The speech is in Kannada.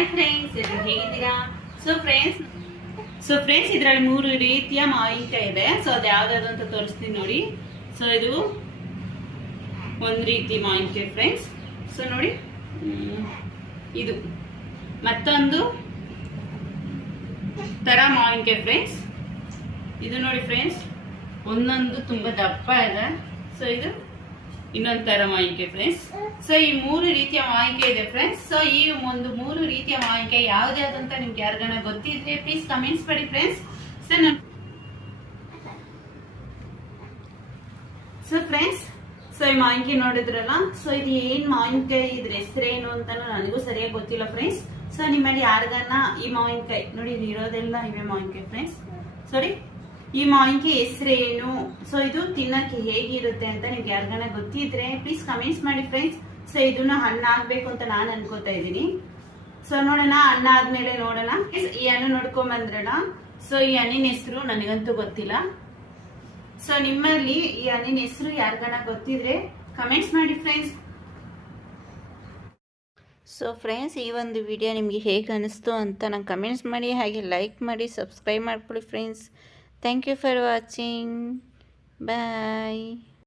ಹಾಯ್ ಫ್ರೆಂಡ್ಸ್, ಎಲ್ಲರೂ ಹೇಗಿದ್ದೀರಾ? ಸೊ ಫ್ರೆಂಡ್ಸ್ ಇದರಲ್ಲಿ 3 ರೀತಿಯ ಮಾವಿನಕಾಯಿ ಇದೆ. ಸೊ ಅದು ಯಾವ್ದಾದ್ರು ಅಂತ ತೋರಿಸ್ತೀನಿ ನೋಡಿ. ಸೊ ಇದು ಒಂದು ರೀತಿ ಮಾವಿನಕಾಯಿ ಫ್ರೆಂಡ್ಸ್. ಸೊ ನೋಡಿ, ಇದು ಮತ್ತೊಂದು ತರ ಮಾವಿನಕಾಯಿ ಫ್ರೆಂಡ್ಸ್. ಇದು ನೋಡಿ ಫ್ರೆಂಡ್ಸ್, ಒಂದೊಂದು ತುಂಬಾ ದಪ್ಪ ಇದೆ. ಸೊ ಇದು ಇನ್ನೊಂದು ತರ ಮಾವಿನಕಾಯಿ ಫ್ರೆಂಡ್ಸ್. ಸೊ ಈ 3 ರೀತಿಯ ಮಾವಿನಕಾಯಿ ಇದೆ ಫ್ರೆಂಡ್ಸ್. ಸೊ ಈ ಒಂದು 3 ರೀತಿಯ ಮಾವಿನಕಾಯಿ ಯಾವ್ದಾದಂತ ನಿಮ್ಗೆ ಯಾರಿಗಾನ ಗೊತ್ತಿದ್ರೆ ಪ್ಲೀಸ್ ಕಮೆಂಟ್ಸ್ ಮಾಡಿ ಫ್ರೆಂಡ್ಸ್. ಸೊ ಫ್ರೆಂಡ್ಸ್, ಸೊ ಈ ಮಾವಿನಕಾಯಿ ನೋಡಿದ್ರಲ್ಲ, ಸೊ ಇದು ಏನ್ ಮಾವಿನಕಾಯಿ, ಇದ್ರ ಹೆಸರೇನು ಅಂತ ನನಗೂ ಸರಿಯಾಗಿ ಗೊತ್ತಿಲ್ಲ ಫ್ರೆಂಡ್ಸ್. ಸೊ ನಿಮ್ಮಲ್ಲಿ ಯಾರಿಗಾನ ಈ ಮಾವಿನಕಾಯಿ ನೋಡಿ, ಇದು ಇರೋದೆಲ್ಲ ಇವೇ ಮಾವಿನಕಾಯಿ ಫ್ರೆಂಡ್ಸ್. ಸಾರಿ, ಈ ಮಾವಿನಕಾಯಿ ಹೆಸರೇನು, ಸೊ ಇದು ತಿನ್ನಕ್ಕೆ ಹೇಗಿರುತ್ತೆ ಅಂತ ನಿಮ್ಗೆ ಯಾರಿಗಾನ ಗೊತ್ತಿದ್ರೆ ಪ್ಲೀಸ್ ಕಮೆಂಟ್ಸ್ ಮಾಡಿ ಫ್ರೆಂಡ್ಸ್. ಸೊ ಇದನ್ನ ಹಣ್ಣಾಗ್ಬೇಕು ಅಂತ ನಾನು ಅನ್ಕೋತಾ ಇದ್ದೀನಿ. ಸೊ ನೋಡೋಣ, ಹಣ್ಣ ಆದ್ಮೇಲೆ ನೋಡೋಣ. ಈ ಹಣ್ಣು ನೋಡ್ಕೊಂಡ್ ಬಂದ್ರಲ್ಲ, ಸೊ ಈ ಹಣ್ಣಿನ ಹೆಸರು ನನಗಂತೂ ಗೊತ್ತಿಲ್ಲ. ಸೊ ನಿಮ್ಮಲ್ಲಿ ಈ ಹಣ್ಣಿನ ಹೆಸರು ಯಾರಿಗಾನ ಗೊತ್ತಿದ್ರೆ ಕಮೆಂಟ್ಸ್ ಮಾಡಿ ಫ್ರೆಂಡ್ಸ್. ಸೊ ಫ್ರೆಂಡ್ಸ್, ಈ ಒಂದು ವಿಡಿಯೋ ನಿಮಗೆ ಹೇಗೆ ಅನಿಸ್ತು ಅಂತ ನಂಗೆ ಕಮೆಂಟ್ಸ್ ಮಾಡಿ, ಹಾಗೆ ಲೈಕ್ ಮಾಡಿ, ಸಬ್ಸ್ಕ್ರೈಬ್ ಮಾಡ್ಕೊಳ್ಳಿ friends. Thank you for watching. Bye.